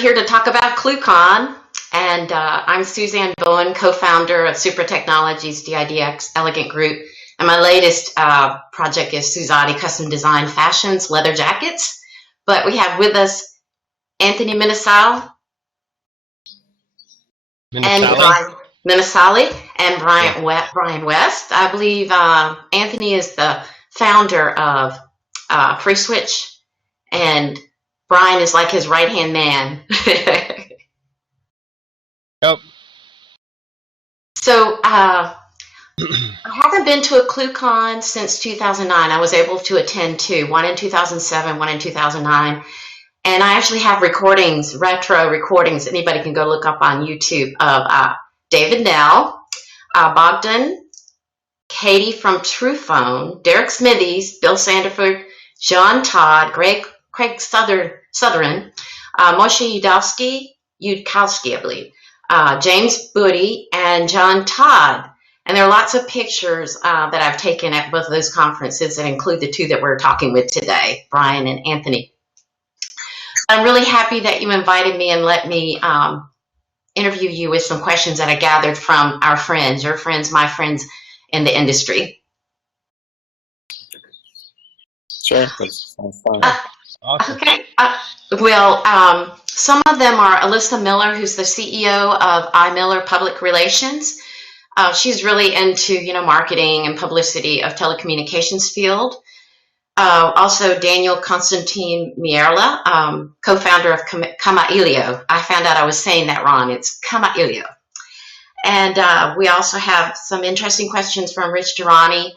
here to talk about ClueCon, and I'm Suzanne Bowen, co-founder of Super Technologies DIDX Elegant Group, and my latest project is Suzati Custom Design Fashions leather jackets. But we have with us Anthony Minessale and Brian Minessale and Brian West. I believe Anthony is the founder of FreeSWITCH, and Brian is like his right-hand man. Yep. So I haven't been to a ClueCon since 2009. I was able to attend two, one in 2007, one in 2009. And I actually have recordings, retro recordings. Anybody can go look up on YouTube of David Nell, Bogdan, Katie from Truephone, Derek Smithies, Bill Sanderford, John Todd, Craig Southern, Moshe Yudkowski, I believe, James Booty, and John Todd. And there are lots of pictures that I've taken at both of those conferences that include the two that we're talking with today, Brian and Anthony. I'm really happy that you invited me and let me interview you with some questions that I gathered from our friends, your friends, my friends in the industry. Sure, that sounds fun. Awesome. Okay. Some of them are Alyssa Miller, who's the CEO of iMiller Public Relations. She's really into, marketing and publicity of telecommunications field. Also, Daniel Constantine Mierla, co-founder of Kamailio. I found out I was saying that wrong. It's Kamailio. And we also have some interesting questions from Rich Durrani,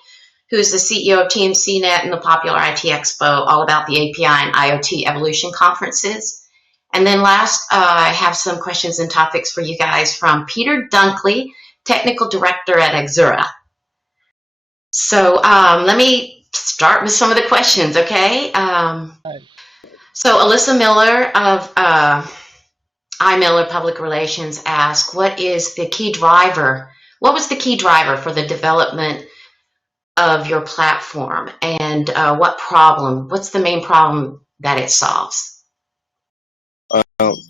who's the CEO of TMCnet and the Popular IT Expo, all about the API and IoT evolution conferences. And then last, I have some questions and topics for you guys from Peter Dunkley, Technical Director at Exura. So let me start with some of the questions, okay? So Alyssa Miller of iMiller Public Relations asked, what was the key driver for the development of your platform, and what's the main problem that it solves?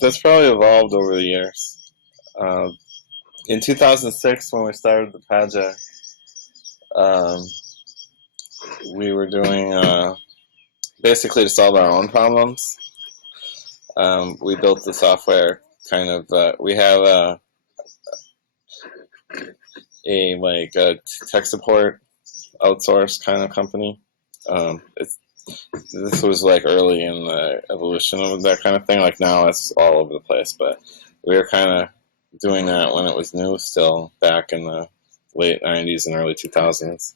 That's probably evolved over the years. In 2006, when we started the project, we were doing basically to solve our own problems. We built the software we have a tech support outsource kind of company. This was early in the evolution of that kind of thing. Now it's all over the place, but we were kind of doing that when it was new still, back in the late 90s and early 2000s.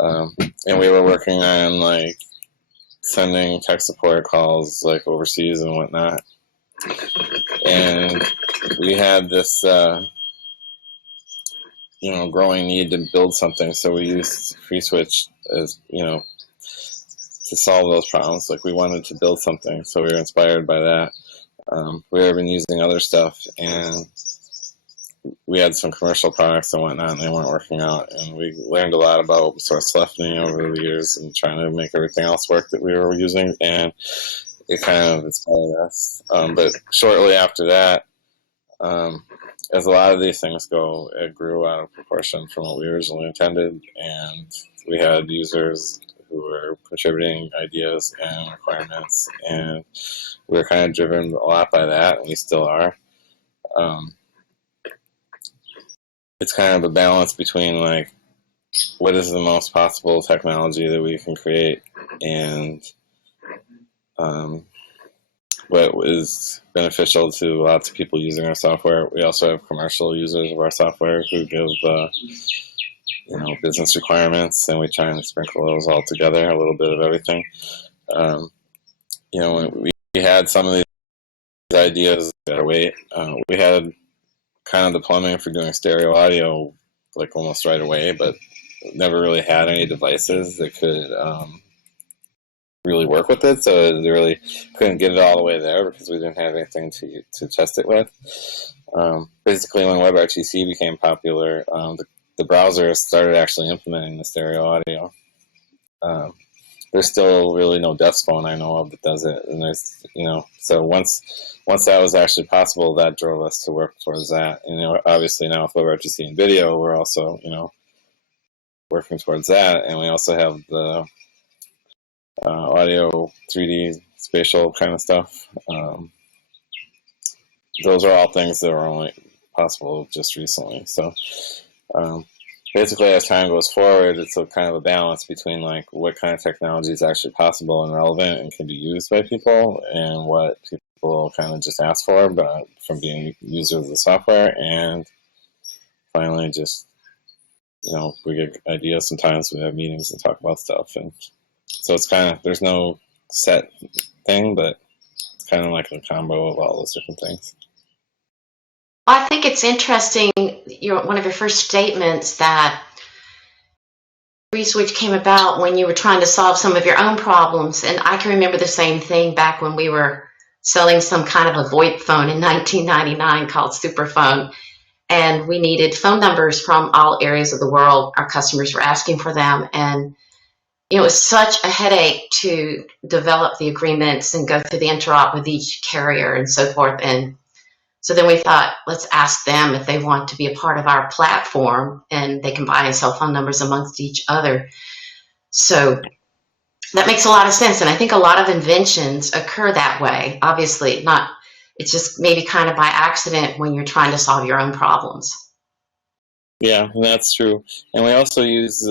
And we were working on sending tech support calls overseas and whatnot. And we had this growing need to build something, so we used FreeSWITCH as to solve those problems. We wanted to build something, so we were inspired by that. We had been using other stuff, and we had some commercial products and whatnot, and they weren't working out. And we learned a lot about open source telephony over the years and trying to make everything else work that we were using, and it kind of inspired us. But shortly after that, as a lot of these things go, it grew out of proportion from what we originally intended, and we had users who were contributing ideas and requirements, and we were kind of driven a lot by that, and we still are. It's kind of a balance between what is the most possible technology that we can create, and what is beneficial to lots of people using our software. We also have commercial users of our software who give business requirements, and we try and sprinkle those all together, a little bit of everything. We had some of these ideas that wait. We had kind of the plumbing for doing stereo audio almost right away, but never really had any devices that could really work with it, so they really couldn't get it all the way there because we didn't have anything to test it with. Basically, when WebRTC became popular, the browser started actually implementing the stereo audio. there's still really no desk phone I know of that does it. And there's, so once that was actually possible, that drove us to work towards that. And, obviously now with WebRTC and video, we're also, working towards that. And we also have the audio 3D spatial kind of stuff. Those are all things that are only possible just recently. So basically, as time goes forward, it's a kind of a balance between like what kind of technology is actually possible and relevant and can be used by people, and what people kind of just ask for, but from being users of the software. And finally, just we get ideas. Sometimes we have meetings and talk about stuff, and so it's kind of, there's no set thing, but it's kind of like a combo of all those different things. I think it's interesting, one of your first statements that FreeSWITCH came about when you were trying to solve some of your own problems. And I can remember the same thing back when we were selling some kind of a VoIP phone in 1999 called Superphone. And we needed phone numbers from all areas of the world. Our customers were asking for them. And it was such a headache to develop the agreements and go through the interop with each carrier and so forth. And so then we thought, let's ask them if they want to be a part of our platform, and they can buy and sell phone numbers amongst each other. So that makes a lot of sense. And I think a lot of inventions occur that way. Obviously, it's just maybe kind of by accident when you're trying to solve your own problems. Yeah, that's true. And we also use,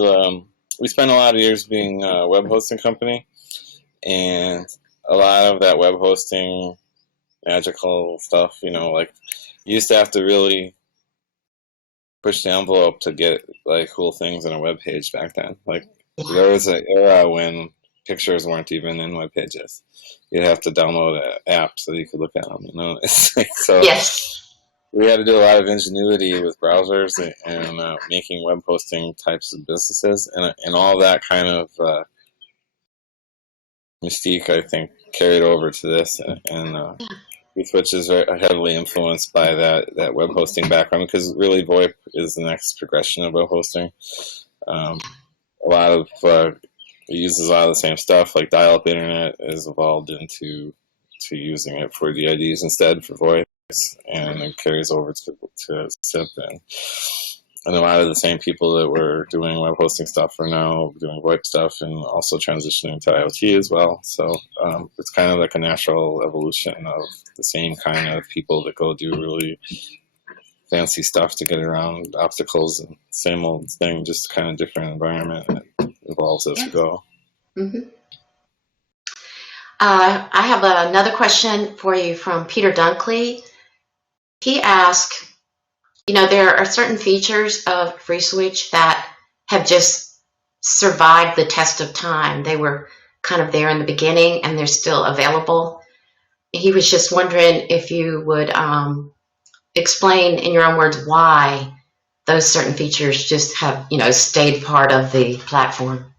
we spent a lot of years being a web hosting company, and a lot of that web hosting magical stuff, like you used to have to really push the envelope to get like cool things in a web page back then. Like there was an era when pictures weren't even in web pages. You'd have to download an app so you could look at them. So yes. We had to do a lot of ingenuity with browsers and making web hosting types of businesses, and all that kind of mystique, I think, carried over to this. And FreeSWITCH is very heavily influenced by that web hosting background, because really VoIP is the next progression of web hosting. A lot of it uses a lot of the same stuff, like dial-up internet has evolved into using it for DIDs instead for voice, and it carries over to SIP, and a lot of the same people that were doing web hosting stuff are now doing VoIP stuff, and also transitioning to IoT as well. So it's kind of like a natural evolution of the same kind of people that go do really fancy stuff to get around obstacles, and same old thing, just kind of different environment, and it evolves as we go. Mm-hmm. I have another question for you from Peter Dunkley. He asked, there are certain features of FreeSWITCH that have just survived the test of time. They were kind of there in the beginning, and they're still available. He was just wondering if you would explain in your own words why those certain features just have, stayed part of the platform.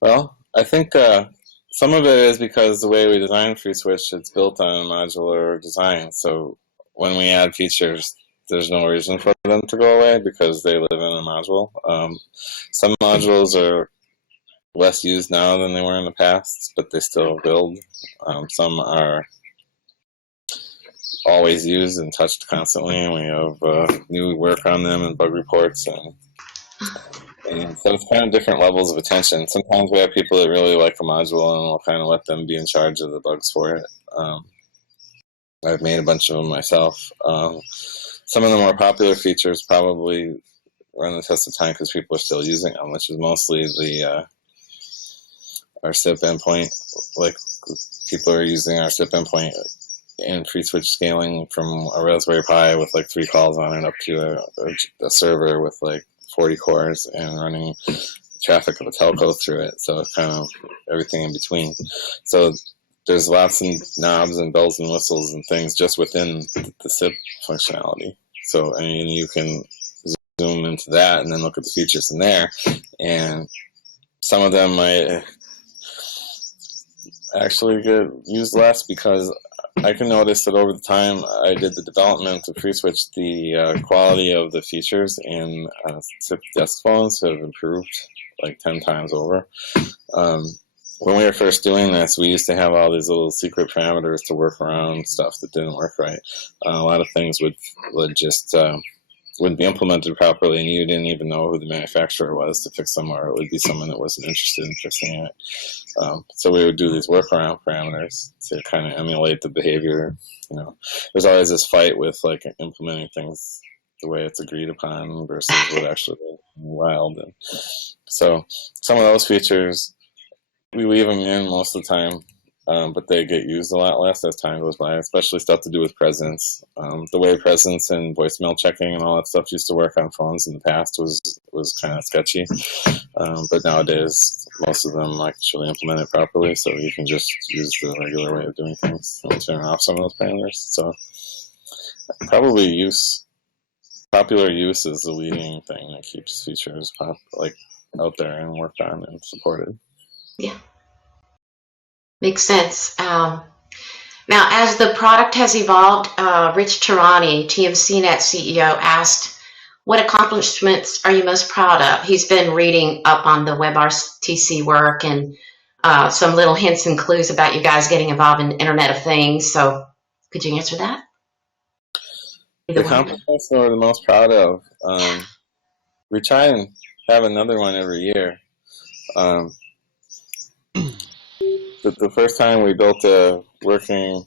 Well, I think some of it is because the way we designed FreeSWITCH, it's built on a modular design. So when we add features, there's no reason for them to go away because they live in a module. Some modules are less used now than they were in the past, but they still build. Some are always used and touched constantly, and we have new work on them and bug reports, and so it's kind of different levels of attention. Sometimes we have people that really like a module, and we'll kind of let them be in charge of the bugs for it. I've made a bunch of them myself. Some of the more popular features probably run the test of time because people are still using them, which is mostly our SIP endpoint. Like, people are using our SIP endpoint in FreeSWITCH scaling from a Raspberry Pi with like 3 calls on it up to a server with like 40 cores and running traffic of a telco through it. So it's kind of everything in between. So there's lots of knobs and bells and whistles and things just within the SIP functionality. So, I mean, you can zoom into that and then look at the features in there. And some of them actually get used less because I can notice that over the time I did the development of FreeSWITCH, the quality of the features in SIP desk phones have improved like 10 times over. When we were first doing this, we used to have all these little secret parameters to work around stuff that didn't work right. A lot of things would just wouldn't be implemented properly, and you didn't even know who the manufacturer was to fix them, or it would be someone that wasn't interested in fixing it. So we would do these workaround parameters to kind of emulate the behavior. You know, there's always this fight with like implementing things the way it's agreed upon versus what actually is wild. And so some of those features we leave them in most of the time, but they get used a lot less as time goes by, especially stuff to do with presence. The way presence and voicemail checking and all that stuff used to work on phones in the past was kind of sketchy, but nowadays most of them actually implement it properly, so you can just use the regular way of doing things and turn off some of those parameters. So probably popular use is the leading thing that keeps features out there and worked on and supported. Yeah, makes sense. Now, as the product has evolved, Rich Tirani, TMCnet CEO, asked, what accomplishments are you most proud of? He's been reading up on the WebRTC work and some little hints and clues about you guys getting involved in Internet of Things. So could you answer that? The accomplishments we're the most proud of. We try and have another one every year. The first time we built a working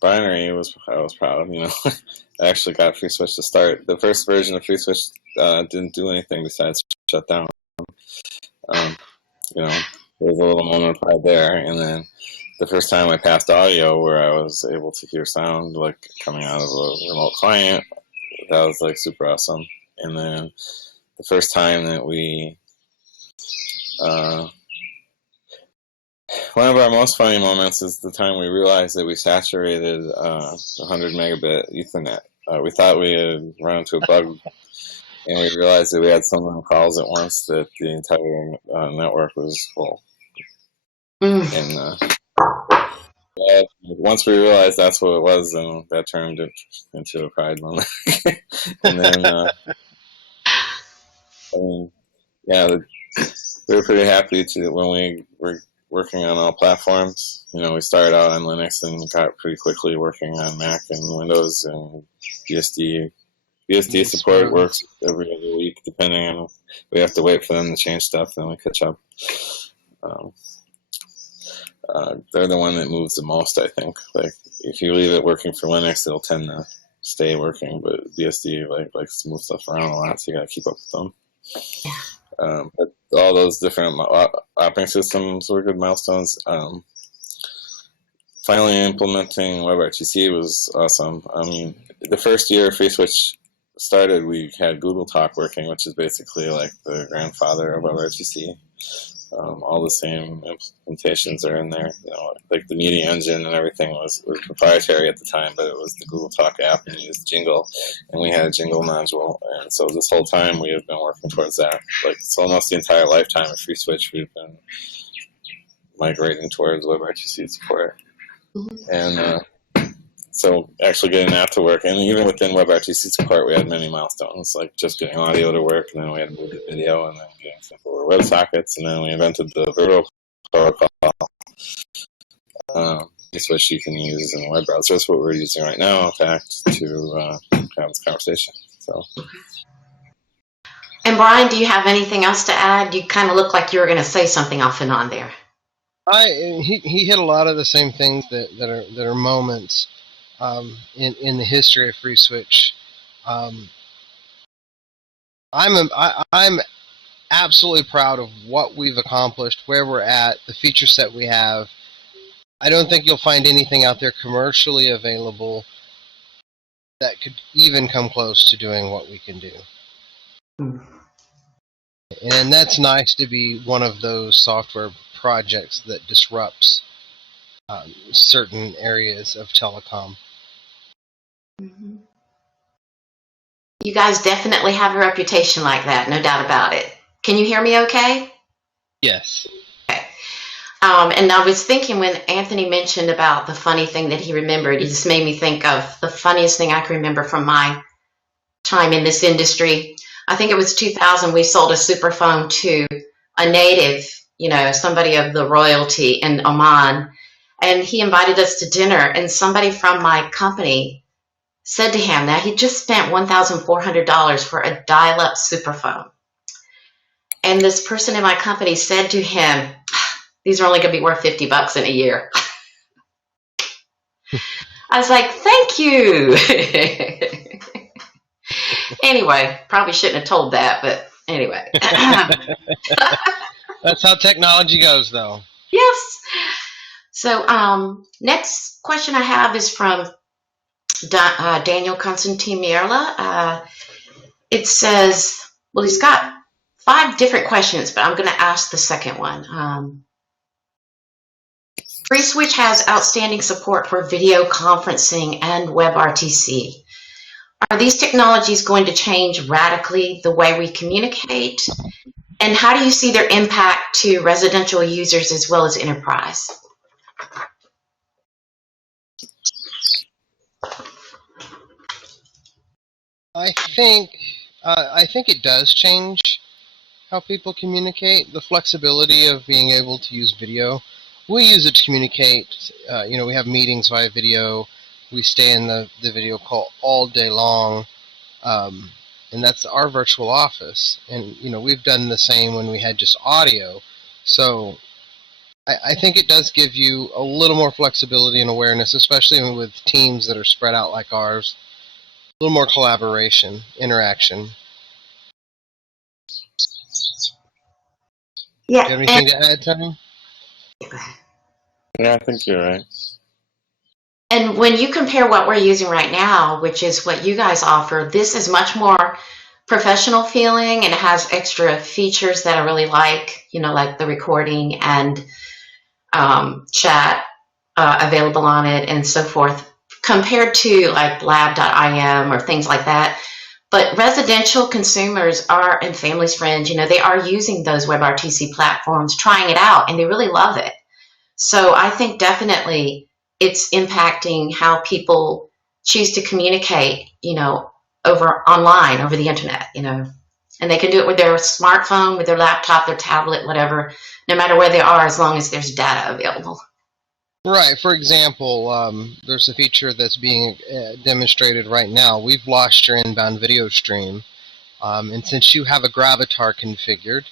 binary I was proud. You know, I actually got FreeSWITCH to start. The first version of FreeSWITCH didn't do anything besides shut down. You know, there was a little moment of pride there, and then the first time I passed audio where I was able to hear sound like coming out of a remote client, that was like super awesome. And then the first time that we one of our most funny moments is the time we realized that we saturated 100 megabit Ethernet. We thought we had run into a bug, and we realized that we had so many calls at once that the entire network was full. And once we realized that's what it was, then that turned it into a pride moment. And then, yeah, we were pretty happy when we were working on all platforms. You know, we started out on Linux and got pretty quickly working on Mac and Windows and BSD. BSD support works every other week, depending on. We have to wait for them to change stuff, then we catch up. They're the one that moves the most, I think. Like, if you leave it working for Linux, it'll tend to stay working, but BSD likes to move stuff around a lot, so you got to keep up with them. But all those different operating systems were good milestones. Finally implementing WebRTC was awesome. I mean, the first year FreeSWITCH started, we had Google Talk working, which is basically like the grandfather of WebRTC. All the same implementations are in there. You know, like the media engine and everything was proprietary at the time, but it was the Google Talk app, and used Jingle, and we had a Jingle module. And so this whole time we have been working towards that. Like, it's almost the entire lifetime of FreeSWITCH we've been migrating towards WebRTC support. And so actually getting that to work, and even within WebRTC support, we had many milestones, like just getting audio to work, and then we had to move to video, and then getting simpler WebSockets, and then we invented the Virtual protocol, which you can use in the web browser. That's what we're using right now, in fact, to have this conversation. So. And Brian, do you have anything else to add? You kind of look like you were going to say something off and on there. He hit a lot of the same things that are moments in the history of FreeSWITCH. I'm absolutely proud of what we've accomplished, where we're at, the feature set we have. I don't think you'll find anything out there commercially available that could even come close to doing what we can do. And that's nice to be one of those software projects that disrupts certain areas of telecom. You guys definitely have a reputation like that, no doubt about it. Can you hear me okay? Yes. Okay. And I was thinking when Anthony mentioned about the funny thing that he remembered, it just made me think of the funniest thing I can remember from my time in this industry. I think it was 2000. We sold a superphone to a native, somebody of the royalty in Oman, and he invited us to dinner. And somebody from my company said to him that he just spent $1,400 for a dial-up superphone. And this person in my company said to him, "These are only going to be worth $50 in a year." I was like, "Thank you." Anyway, probably shouldn't have told that, but anyway. That's how technology goes, though. Yes. So next question I have is from Daniel Constantine Mierla. It says, well, he's got 5 different questions, but I'm going to ask the second one. FreeSWITCH has outstanding support for video conferencing and WebRTC. Are these technologies going to change radically the way we communicate? And how do you see their impact to residential users as well as enterprise? I think it does change how people communicate. The flexibility of being able to use video. We use it to communicate. We have meetings via video. We stay in the video call all day long. And that's our virtual office. And, we've done the same when we had just audio. So I think it does give you a little more flexibility and awareness, especially with teams that are spread out like ours. A little more collaboration, interaction. Yeah. Do you have anything to add, Tony? Yeah, I think you're right. And when you compare what we're using right now, which is what you guys offer, this is much more professional feeling and it has extra features that I really like, like the recording and chat available on it and so forth, compared to like lab.im or things like that. But residential consumers and families, friends, they are using those WebRTC platforms, trying it out, and they really love it. So I think definitely it's impacting how people choose to communicate, online, over the internet, and they can do it with their smartphone, with their laptop, their tablet, whatever, no matter where they are, as long as there's data available. Right. For example, there's a feature that's being demonstrated right now. We've lost your inbound video stream, and since you have a Gravatar configured,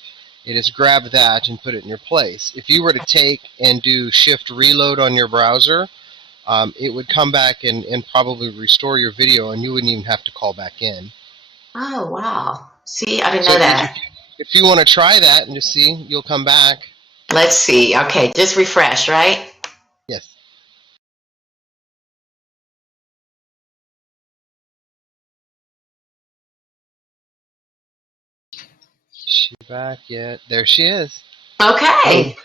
it has grabbed that and put it in your place. If you were to take and do shift reload on your browser, it would come back and probably restore your video, and you wouldn't even have to call back in. Oh, wow. See, I didn't know that. If you want to try that and just see, you'll come back. Let's see. Okay, just refresh, right? Yes. Is she back yet? There she is. Okay.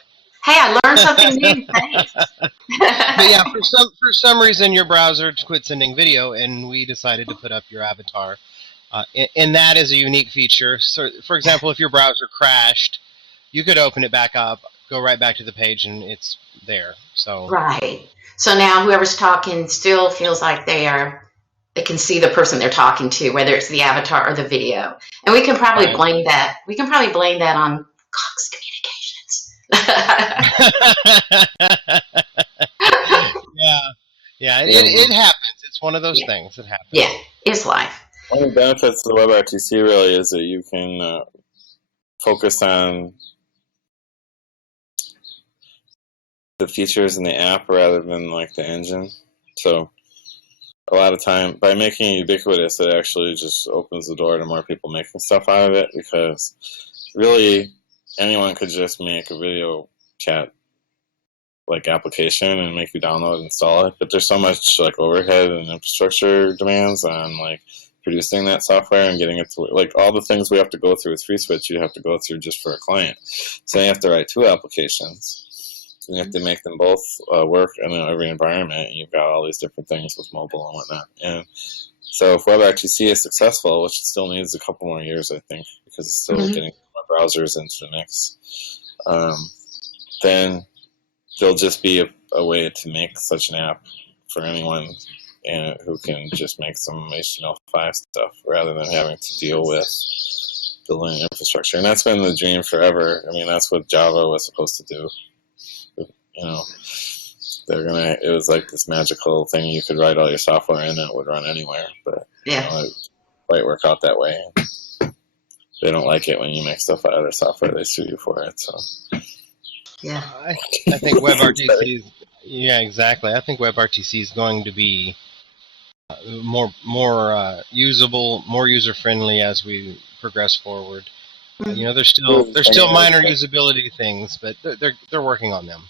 Hey, I learned something new. Thanks. But yeah, for some reason your browser quit sending video, and we decided to put up your avatar. And that is a unique feature. So, for example, if your browser crashed, you could open it back up, go right back to the page, and it's there. So right. So now whoever's talking still feels like they can see the person they're talking to, whether it's the avatar or the video. And we can probably blame that. We can probably blame that on Cox Communications. Yeah. It happens. It's one of those things. It happens. Yeah, it's life. One of the benefits of the WebRTC really is that you can focus on the features in the app rather than like the engine. So a lot of time, by making it ubiquitous, it actually just opens the door to more people making stuff out of it, because really anyone could just make a video chat like application and make you download and install it, but there's so much like overhead and infrastructure demands on like producing that software and getting it to, like, all the things we have to go through with FreeSWITCH you have to go through just for a client. So you have to write 2 applications. And you have to make them both work in every environment, and you've got all these different things with mobile and whatnot. And so if WebRTC is successful, which it still needs a couple more years, I think, because it's still getting more browsers into the mix, then there'll just be a way to make such an app for anyone and who can just make some HTML5 stuff rather than having to deal with building infrastructure. And that's been the dream forever. I mean, that's what Java was supposed to do. You know, it was like this magical thing you could write all your software in and it would run anywhere. But Yeah. it didn't quite work out that way. They don't like it when you make stuff out of their software. They sue you for it. So. Yeah. I think WebRTC. Yeah, exactly. I think WebRTC is going to be more usable, more user friendly as we progress forward. You know, there's still minor usability things, but they're working on them.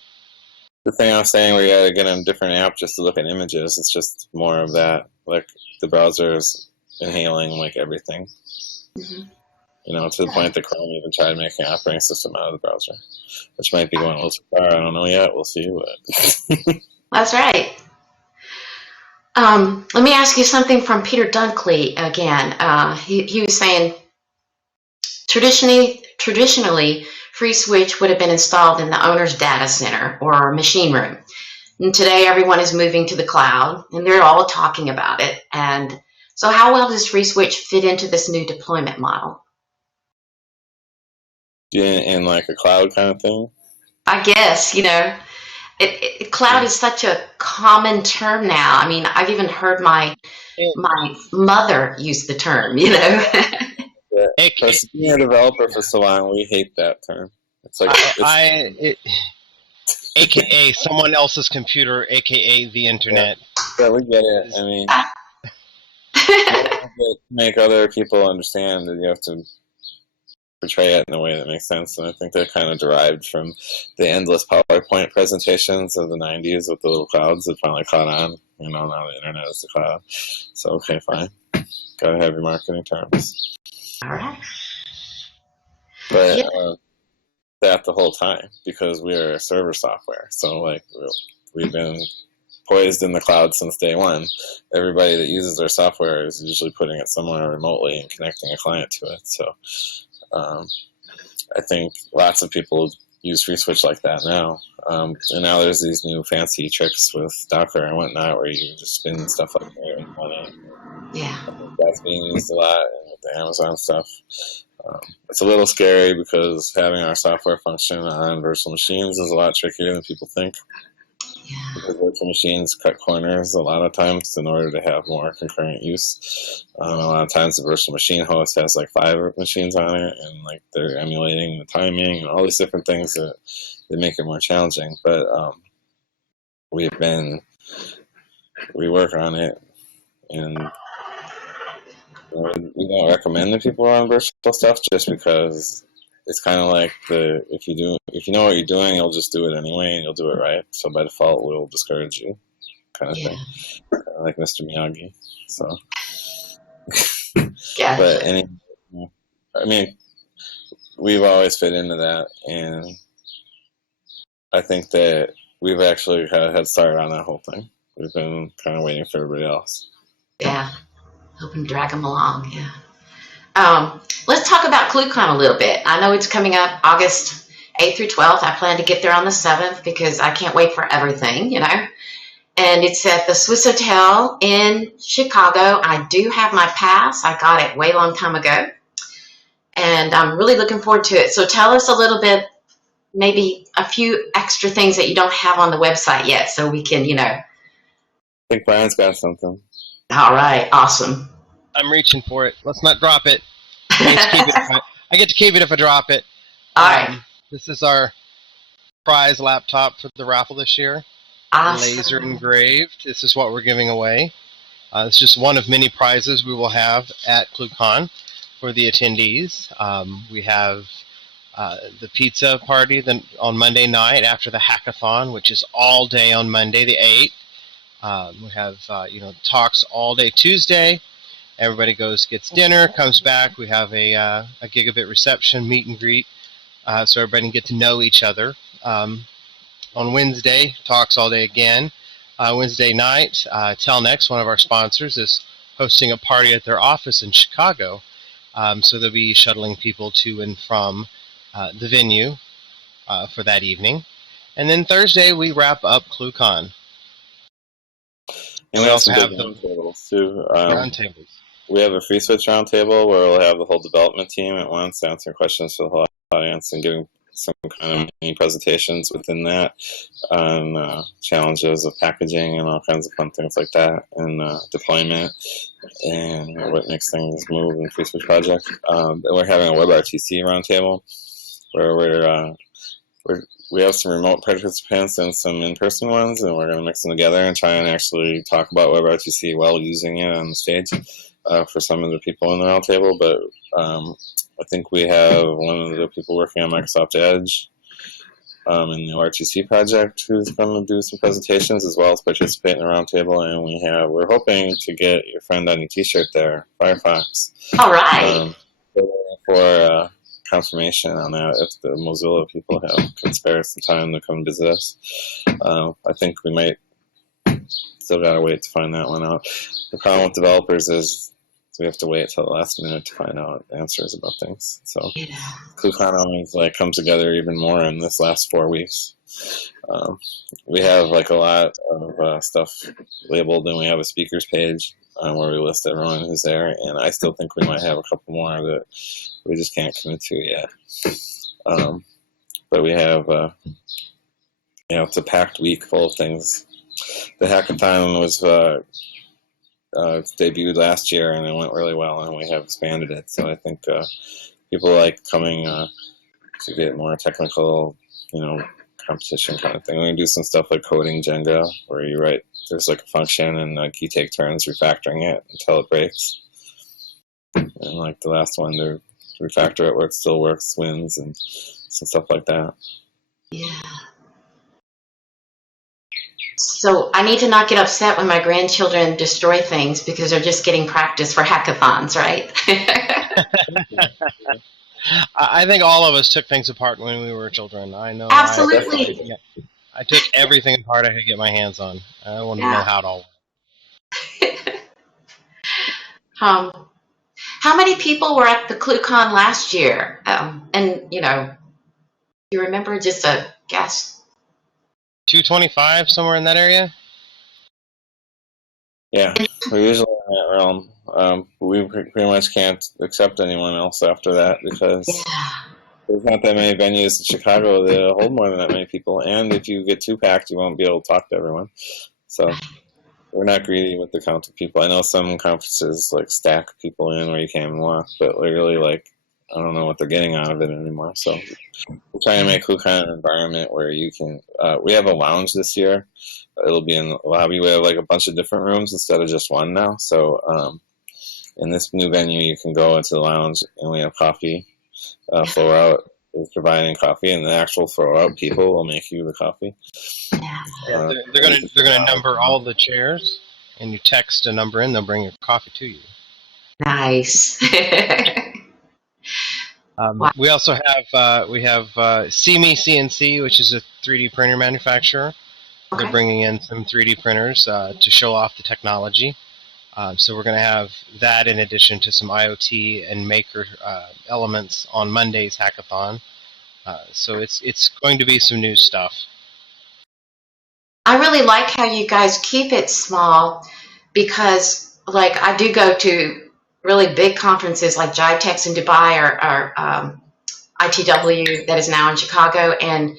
The thing I was saying, where you got to get a different app just to look at images, it's just more of that. Like the browser is inhaling like everything. Mm-hmm. You know, to the point that Chrome even tried making an operating system out of the browser, which might be going a little too far. I don't know yet. We'll see. But That's right. Let me ask you something from Peter Dunkley again. He was saying, traditionally, FreeSWITCH would have been installed in the owner's data center or machine room. And today, everyone is moving to the cloud, and they're all talking about it. And so how well does FreeSWITCH fit into this new deployment model? in like a cloud kind of thing? I guess, cloud is such a common term now. I mean, I've even heard my mother use the term, Yeah. As being a developer for so long, we hate that term. It's like AKA someone else's computer, AKA the internet. Yeah, we get it. I mean, you have to make other people understand that you have to portray it in a way that makes sense, and I think they're kind of derived from the endless PowerPoint presentations of the 90s with the little clouds that finally caught on. Now the internet is the cloud. So, okay, fine. Gotta have your marketing terms. All right. But that the whole time, because we're server software. So, like, we've been poised in the cloud since day one. Everybody that uses our software is usually putting it somewhere remotely and connecting a client to it. So, I think lots of people use FreeSWITCH like that now. And now there's these new fancy tricks with Docker and whatnot where you just spin stuff up there and whatnot. Yeah. That's being used a lot with the Amazon stuff. It's a little scary because having our software function on virtual machines is a lot trickier than people think. Yeah. Because virtual machines cut corners a lot of times in order to have more concurrent use. A lot of times the virtual machine host has like 5 machines on it, and like they're emulating the timing and all these different things that make it more challenging. But we work on it, and we don't recommend that people run virtual stuff just because it's kind of like if you know what you're doing, you'll just do it anyway, and you'll do it right. So by default, we'll discourage you, kind of thing, kind of like Mr. Miyagi. So, Yeah. But I mean, we've always fit into that, and I think that we've actually had a head start on that whole thing. We've been kind of waiting for everybody else. Yeah. Helping drag them along. Yeah. Let's talk about ClueCon a little bit. I know it's coming up August 8th through 12th. I plan to get there on the 7th because I can't wait for everything, And it's at the Swiss Hotel in Chicago. I do have my pass. I got it way long time ago. And I'm really looking forward to it. So tell us a little bit, maybe a few extra things that you don't have on the website yet so we can, I think Brian's got something. All right. Awesome. I'm reaching for it. Let's not drop it. I get to keep it if I drop it. All right. This is our prize laptop for the raffle this year. Awesome. Laser engraved. This is what we're giving away. It's just one of many prizes we will have at ClueCon for the attendees. We have the pizza party on Monday night after the hackathon, which is all day on Monday the 8th. We have talks all day Tuesday. Everybody gets dinner, comes back. We have a gigabit reception, meet and greet, so everybody can get to know each other. On Wednesday, talks all day again. Wednesday night, Telnex, one of our sponsors, is hosting a party at their office in Chicago. So they'll be shuttling people to and from the venue for that evening. And then Thursday, we wrap up ClueCon. And we also have roundtables too. Roundtables. We have a FreeSWITCH roundtable where we'll have the whole development team at once answering questions for the whole audience and giving some kind of mini presentations within that on challenges of packaging and all kinds of fun things like that, and deployment and what makes things move in the FreeSWITCH project. We're having a WebRTC roundtable where we have some remote participants and some in-person ones, and we're going to mix them together and try and actually talk about WebRTC while using it on the stage for some of the people in the roundtable. But I think we have one of the people working on Microsoft Edge in the ORTC project who's going to do some presentations as well as participate in the roundtable, and we're hoping to get your friend on your T-shirt there, Firefox. All right. For confirmation on that, if the Mozilla people can spare some time to come visit us. I think we might still gotta wait to find that one out. The problem with developers is we have to wait till the last minute to find out answers about things. So ClueCon always comes together even more in this last 4 weeks. We have a lot of stuff labeled, and we have a speakers page where we list everyone who's there, and I still think we might have a couple more that we just can't commit to yet. But we have, it's a packed week full of things. The hackathon was debuted last year, and it went really well, and we have expanded it. So I think people like coming to get more technical, competition kind of thing. We're going to do some stuff like coding Jenga, where you write, there's a function, and you take turns refactoring it until it breaks. And the last one, to refactor it where it still works wins, and some stuff like that. Yeah. So I need to not get upset when my grandchildren destroy things because they're just getting practice for hackathons, right? I think all of us took things apart when we were children. I know. Absolutely. I took everything apart I could get my hands on. I wanted to know how it all went. How many people were at the ClueCon last year? And, you remember, just a guess? 225, somewhere in that area? Yeah, we're usually in that realm. We pretty much can't accept anyone else after that because there's not that many venues in Chicago that hold more than that many people. And if you get too packed, you won't be able to talk to everyone. So we're not greedy with the count of people. I know some conferences stack people in where you can't even walk, but really I don't know what they're getting out of it anymore. So we're trying to make ClueCon an environment where you can. We have a lounge this year. It'll be in the lobby. We have a bunch of different rooms instead of just one now. So in this new venue, you can go into the lounge, and we have coffee. Throw Out is providing coffee, and the actual throw out people will make you the coffee. Yeah, they're gonna number all the chairs, and you text a number in, they'll bring your coffee to you. Nice. Wow. We also have See Me CNC, which is a 3D printer manufacturer. Okay. They're bringing in some 3D printers to show off the technology. So we're going to have that in addition to some IoT and maker elements on Monday's hackathon. So it's going to be some new stuff. I really like how you guys keep it small because, I do go to really big conferences like GITEX in Dubai or ITW that is now in Chicago, and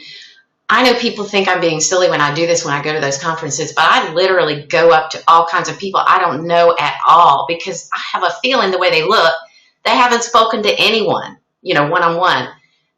I know people think I'm being silly when I do this when I go to those conferences, but I literally go up to all kinds of people I don't know at all because I have a feeling the way they look, they haven't spoken to anyone, one-on-one.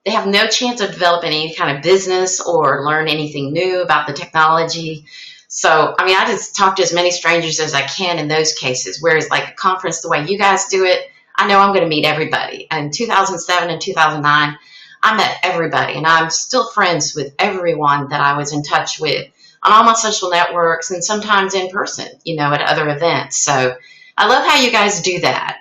They have no chance of developing any kind of business or learn anything new about the technology. So, I just talk to as many strangers as I can in those cases, whereas a conference, the way you guys do it, I know I'm going to meet everybody. In 2007 and 2009, I met everybody, and I'm still friends with everyone that I was in touch with on all my social networks and sometimes in person, at other events. So I love how you guys do that,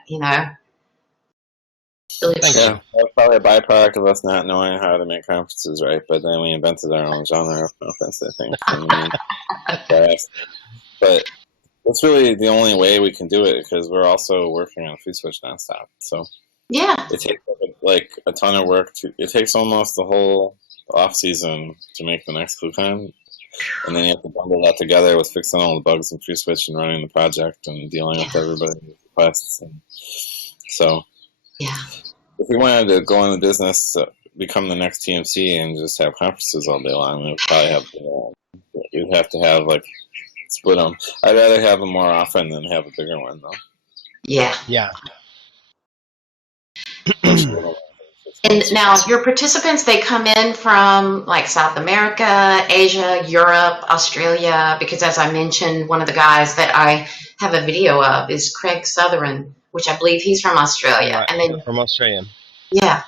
Really Thank you. That's probably a byproduct of us not knowing how to make conferences right, but then we invented our own genre of conference, I think. But it's really the only way we can do it because we're also working on FreeSWITCH nonstop. So it takes a ton of work. It takes almost the whole off season to make the next ClueCon, and then you have to bundle that together with fixing all the bugs in FreeSWITCH and running the project and dealing with everybody's requests. And so, if we wanted to go in the business, become the next TMC, and just have conferences all day long, we'd probably have to, you'd have to have like split them. I'd rather have them more often than have a bigger one, though. Yeah. Yeah. And now your participants, they come in from like South America, Asia, Europe, Australia, because as I mentioned, one of the guys that I have a video of is Craig Sutherland, which I believe he's from Australia. Right, and then from Australia. Yeah.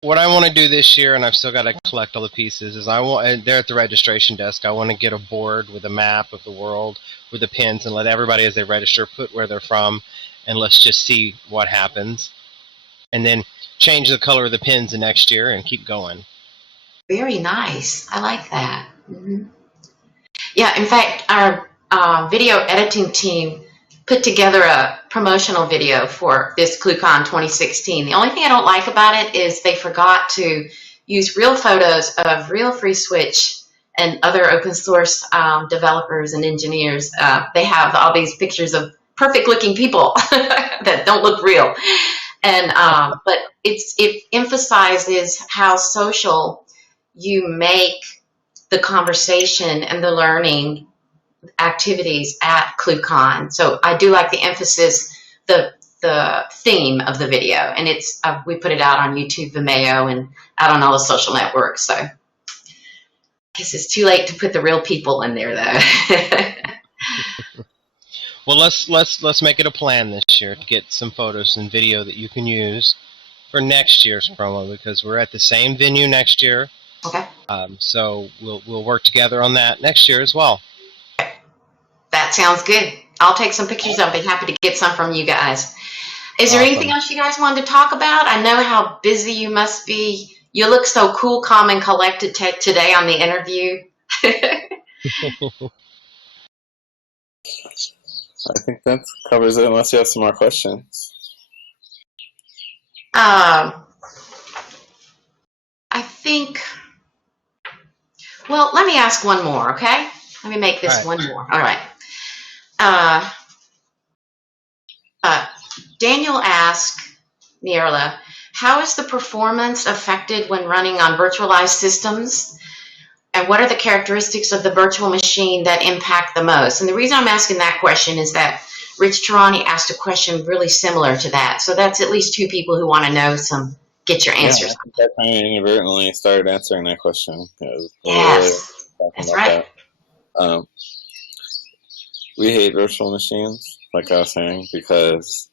What I want to do this year, and I've still got to collect all the pieces, is they're at the registration desk. I want to get a board with a map of the world with the pins and let everybody, as they register, put where they're from, and let's just see what happens. And then change the color of the pins the next year and keep going. Very nice. I like that. Mm-hmm. Yeah, in fact, our video editing team put together a promotional video for this ClueCon 2016. The only thing I don't like about it is they forgot to use real photos of real FreeSWITCH and other open source developers and engineers. They have all these pictures of perfect looking people that don't look real. And but it emphasizes how social you make the conversation and the learning activities at ClueCon. So I do like the emphasis, the theme of the video, and it's we put it out on YouTube, Vimeo, and out on all the social networks. So I guess it's too late to put the real people in there, though. Well, let's make it a plan this year to get some photos and video that you can use for next year's promo, because we're at the same venue next year. Okay. So we'll work together on that next year as well. That sounds good. I'll take some pictures. I'll be happy to get some from you guys. Is there anything else you guys wanted to talk about? I know how busy you must be. You look so cool, calm, and collected today on the interview. I think that covers it, unless you have some more questions. I think, well, let me ask one more, okay? Let me make this one more. All right. Daniel asked Nierla, how is the performance affected when running on virtualized systems? And what are the characteristics of the virtual machine that impact the most? And the reason I'm asking that question is that Rich Tarani asked a question really similar to that. So that's at least two people who want to know get your answers. Yeah, I kind of inadvertently started answering that question. Yes, that's right. That. We hate virtual machines, like I was saying, because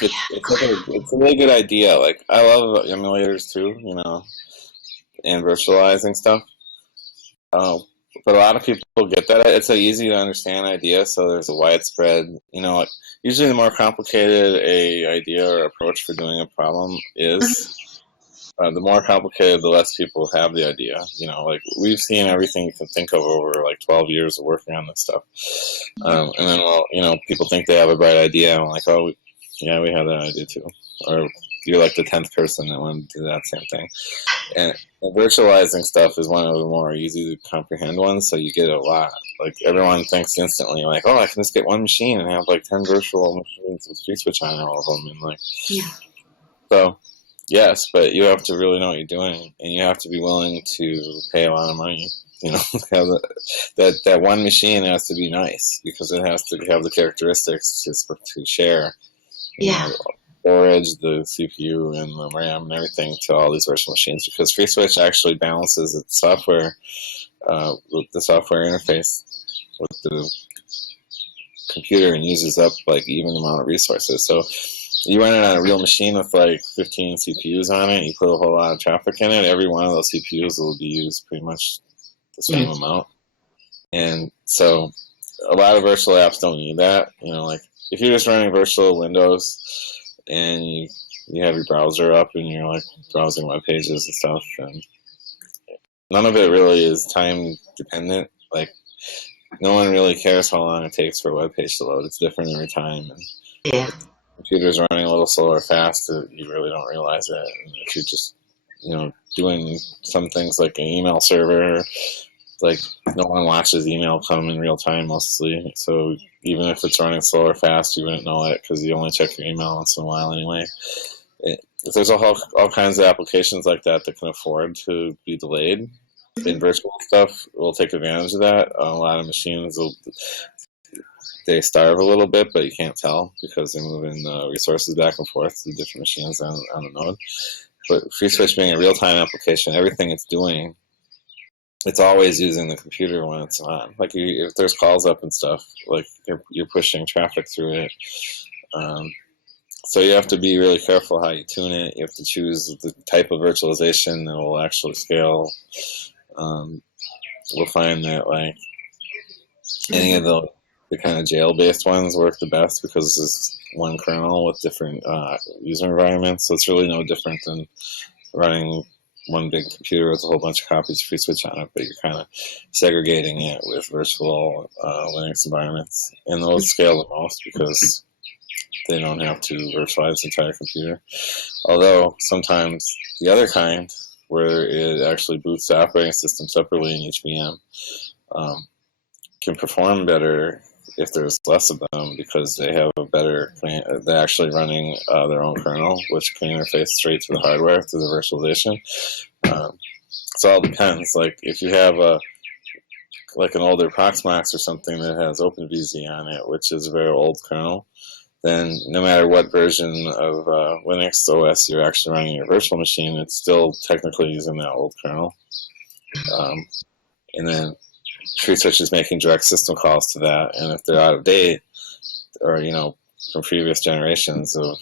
it's a really good idea. Like, I love emulators too, and virtualizing stuff. But a lot of people get that. It's an easy to understand idea, so there's a widespread, usually the more complicated a idea or approach for doing a problem is, the more complicated, the less people have the idea. Like, we've seen everything you can think of over like 12 years of working on this stuff. And then, people think they have a bright idea, and I'm like, oh, yeah, we have that idea too. Or you're like the 10th person that wanted to do that same thing. And virtualizing stuff is one of the more easy to comprehend ones, so you get a lot. Like, everyone thinks instantly, like, oh, I can just get one machine and have like 10 virtual machines with FreeSWITCH on all of them. And like, yeah. So, yes, but you have to really know what you're doing, and you have to be willing to pay a lot of money. That one machine has to be nice, because it has to have the characteristics to share. Yeah. Storage, the CPU, and the RAM, and everything to all these virtual machines, because FreeSWITCH actually balances its software with the software interface with the computer, and uses up like even amount of resources. So you run it on a real machine with like 15 CPUs on it, and you put a whole lot of traffic in it, every one of those CPUs will be used pretty much the same amount. And so a lot of virtual apps don't need that. Like, if you're just running virtual Windows and you have your browser up and you're like browsing web pages and stuff, and none of it really is time dependent. Like, no one really cares how long it takes for a web page to load. It's different every time. And yeah. If the computer's running a little slow or fast, you really don't realize it. And if you just doing some things like an email server. Like, no one watches email come in real time mostly, so even if it's running slow or fast, you wouldn't know it because you only check your email once in a while anyway. There's all kinds of applications like that can afford to be delayed. In virtual stuff, we'll take advantage of that. A lot of machines they starve a little bit, but you can't tell because they're moving resources back and forth to different machines on the node. But FreeSWITCH being a real-time application, everything it's doing, it's always using the computer when it's on. Like, if there's calls up and stuff, like you're pushing traffic through it. So you have to be really careful how you tune it. You have to choose the type of virtualization that will actually scale. We'll find that like any of the kind of jail-based ones work the best because it's one kernel with different user environments. So it's really no different than running one big computer with a whole bunch of copies of FreeSWITCH on it, but you're kind of segregating it with virtual Linux environments. And those scale the most because they don't have to virtualize the entire computer. Although sometimes the other kind, where it actually boots the operating system separately in each VM, can perform better if there's less of them because they have a better, they're actually running their own kernel, which can interface straight to the hardware through the virtualization. So it all depends. Like if you have like an older Proxmox or something that has OpenVZ on it, which is a very old kernel, then no matter what version of Linux OS you're actually running your virtual machine, it's still technically using that old kernel. And then FreeSWITCH is making direct system calls to that, and if they're out of date or from previous generations of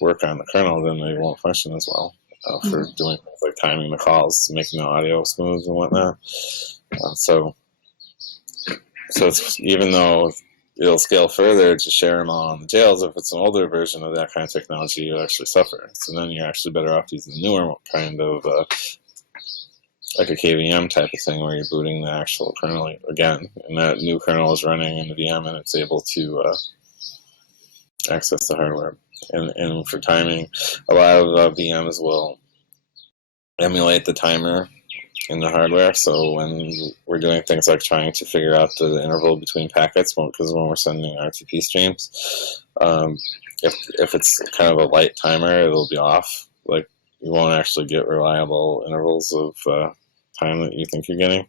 work on the kernel, then they won't function as well for doing things like timing the calls, making the audio smooth and whatnot. So it's, even though it'll scale further to share them all on the jails, if it's an older version of that kind of technology, you'll actually suffer. So then you're actually better off using the newer kind of like a KVM type of thing where you're booting the actual kernel again, and that new kernel is running in the VM and it's able to access the hardware. And for timing, a lot of VMs will emulate the timer in the hardware, so when we're doing things like trying to figure out the interval between packets, because when we're sending RTP streams, if it's kind of a light timer, it'll be off. Like, you won't actually get reliable intervals of time that you think you're getting.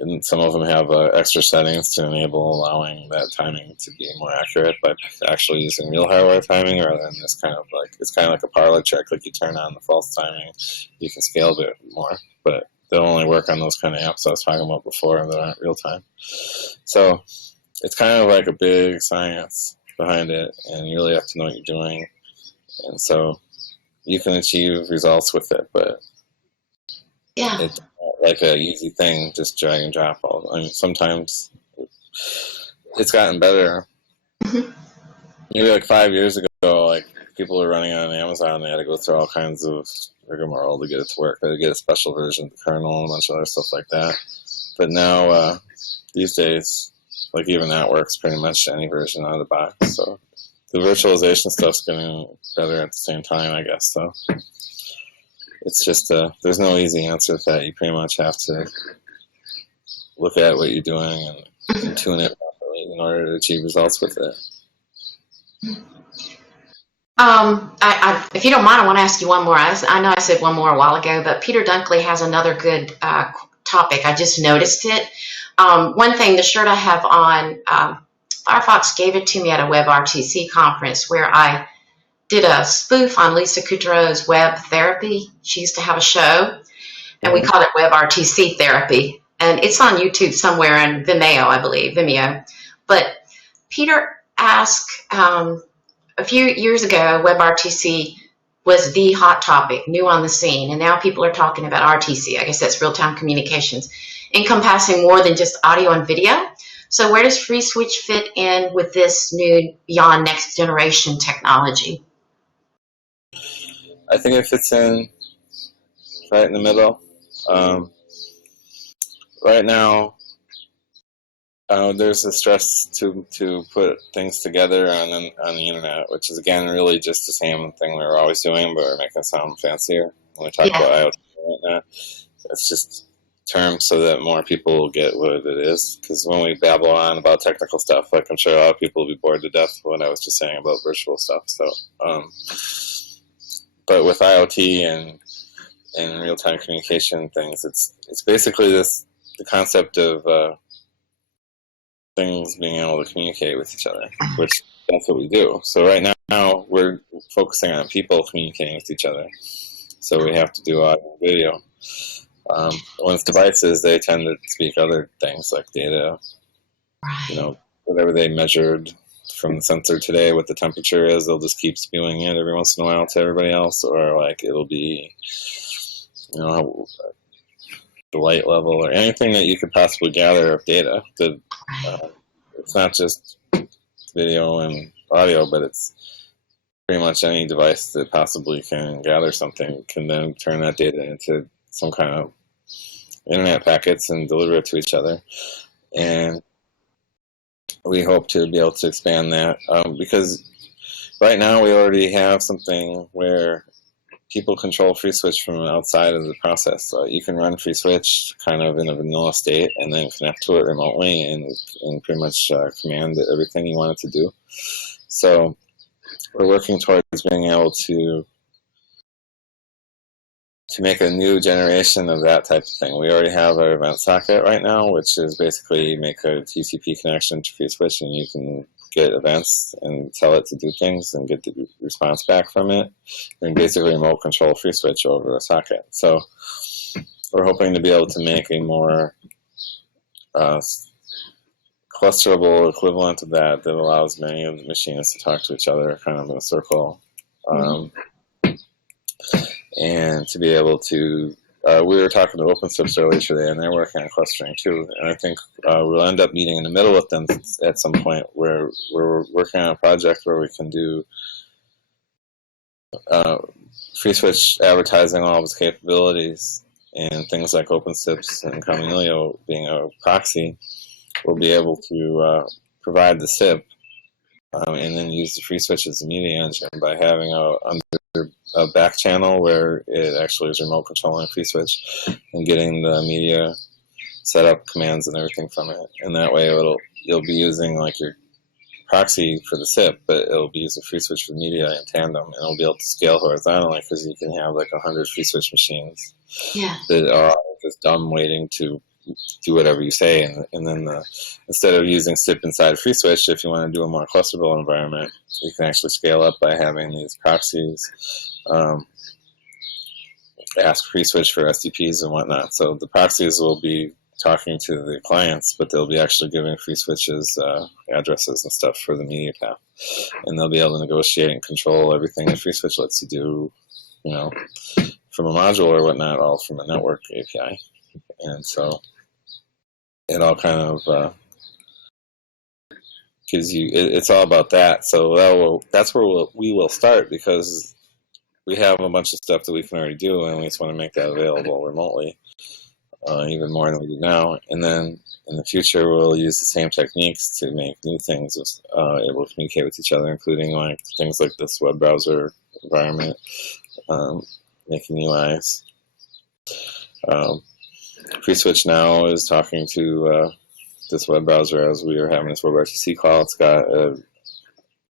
And some of them have extra settings to enable allowing that timing to be more accurate by actually using real hardware timing rather than this kind of like, it's kind of like a parlor trick, like you turn on the false timing, you can scale a bit more, but they'll only work on those kind of apps I was talking about before that aren't real time. So it's kind of like a big science behind it, and you really have to know what you're doing. And so you can achieve results with it, but Yeah. it's not like a easy thing, just drag and drop. I mean, sometimes it's gotten better. Maybe like 5 years ago, like people were running on Amazon, they had to go through all kinds of rigmarole to get it to work. They had to get a special version of the kernel and a bunch of other stuff like that. But now, these days, like even that works pretty much any version out of the box. So the virtualization stuff's getting better at the same time, I guess. So it's just there's no easy answer to that. You pretty much have to look at what you're doing and tune it properly in order to achieve results with it. If you don't mind, I want to ask you one more. I know I said one more a while ago, but Peter Dunkley has another good topic. I just noticed it. One thing, the shirt I have on, Firefox gave it to me at a WebRTC conference where I did a spoof on Lisa Kudrow's web therapy. She used to have a show, and we called it WebRTC Therapy. And it's on YouTube somewhere in Vimeo, I believe, Vimeo. But Peter asked, a few years ago, WebRTC was the hot topic, new on the scene, and now people are talking about RTC. I guess that's real-time communications, encompassing more than just audio and video. So where does FreeSWITCH fit in with this new, beyond next generation technology? I think it fits in right in the middle. Right now, there's a stress to put things together on the internet, which is again really just the same thing we were always doing, but we're making it sound fancier. when we talk about IoT right now. It's just terms so that more people will get what it is. Because when we babble on about technical stuff, like I'm sure a lot of people will be bored to death when I was just saying about virtual stuff. So, but with IoT and real-time communication things, it's basically the concept of things being able to communicate with each other, which that's what we do. So right now we're focusing on people communicating with each other. So we have to do audio and video. When it's devices, they tend to speak other things like data, whatever they measured from the sensor today, what the temperature is, they'll just keep spewing it every once in a while to everybody else, or like it'll be, the light level or anything that you could possibly gather of data. It's not just video and audio, but it's pretty much any device that possibly can gather something can then turn that data into some kind of internet packets and deliver it to each other. And we hope to be able to expand that because right now we already have something where people control FreeSWITCH from outside of the process. You can run FreeSWITCH kind of in a vanilla state and then connect to it remotely and pretty much command everything you want it to do. So we're working towards being able to make a new generation of that type of thing. We already have our event socket right now, which is basically make a TCP connection to FreeSWITCH and you can get events and tell it to do things and get the response back from it and basically remote control FreeSWITCH over a socket. So we're hoping to be able to make a more clusterable equivalent of that allows many of the machines to talk to each other kind of in a circle. And to be able to, we were talking to OpenSWITCH earlier today, and they're working on clustering too. And I think we'll end up meeting in the middle with them at some point where we're working on a project where we can do FreeSWITCH advertising all of its capabilities and things like OpenSWITCH and Communio being a proxy. We'll be able to provide the SIP and then use the FreeSWITCH as a media engine by having a back channel where it actually is remote controlling FreeSWITCH and getting the media set up commands and everything from it. And that way you'll be using like your proxy for the SIP, but it'll be using FreeSWITCH for media in tandem, and it'll be able to scale horizontally because you can have like 100 FreeSWITCH machines that are just dumb waiting to do whatever you say, and then instead of using SIP inside FreeSWITCH, if you want to do a more clusterable environment, you can actually scale up by having these proxies ask FreeSWITCH for SDPs and whatnot. So the proxies will be talking to the clients, but they'll be actually giving FreeSWITCH's addresses and stuff for the media path, and they'll be able to negotiate and control everything that FreeSWITCH lets you do, from a module or whatnot, all from a network API. And so it all kind of gives you, it's all about that. So that's where we will start, because we have a bunch of stuff that we can already do, and we just want to make that available remotely, even more than we do now. And then in the future, we'll use the same techniques to make new things able to communicate with each other, including like things like this web browser environment, making UIs. FreeSWITCH now is talking to this web browser as we are having this WebRTC call. It's got a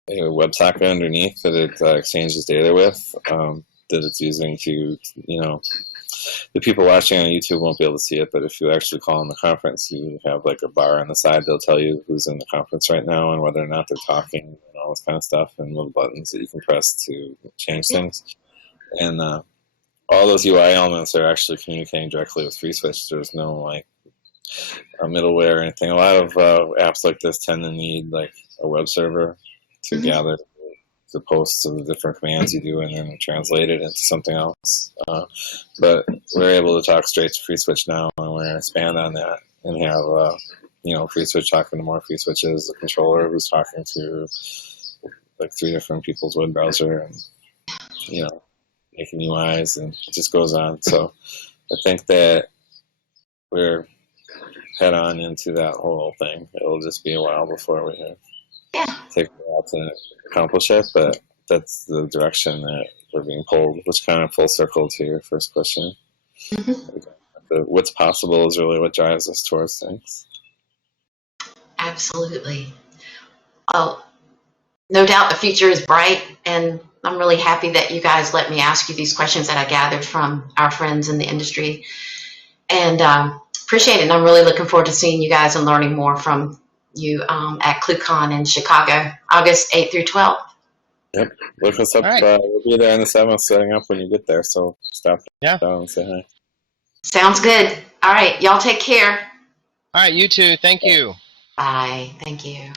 WebSocket underneath that it exchanges data with, that it's using to, the people watching on YouTube won't be able to see it, but if you actually call in the conference, you have like a bar on the side. They'll tell you who's in the conference right now and whether or not they're talking and all this kind of stuff, and little buttons that you can press to change things. And all those UI elements are actually communicating directly with FreeSWITCH. There's no like a middleware or anything. A lot of apps like this tend to need like a web server to gather the posts of the different commands you do and then translate it into something else. But we're able to talk straight to FreeSWITCH now, and we're going to expand on that and have FreeSWITCH talking to more FreeSWITCHes, the controller who's talking to like 3 different people's web browser, and making UIs, and it just goes on. So I think that we're head on into that whole thing. It'll just be a while before we take a while to accomplish it, but that's the direction that we're being pulled, which kind of full circle to your first question. What's possible is really what drives us towards things. Absolutely. Well, no doubt the future is bright, and I'm really happy that you guys let me ask you these questions that I gathered from our friends in the industry. And appreciate it. And I'm really looking forward to seeing you guys and learning more from you at ClueCon in Chicago, August 8th through 12th. Yep. Look us up. All right. We'll be there on the 7th setting up when you get there, so stop down and say hi. Sounds good. All right. Y'all take care. All right, you too. Thank you. Bye. Thank you.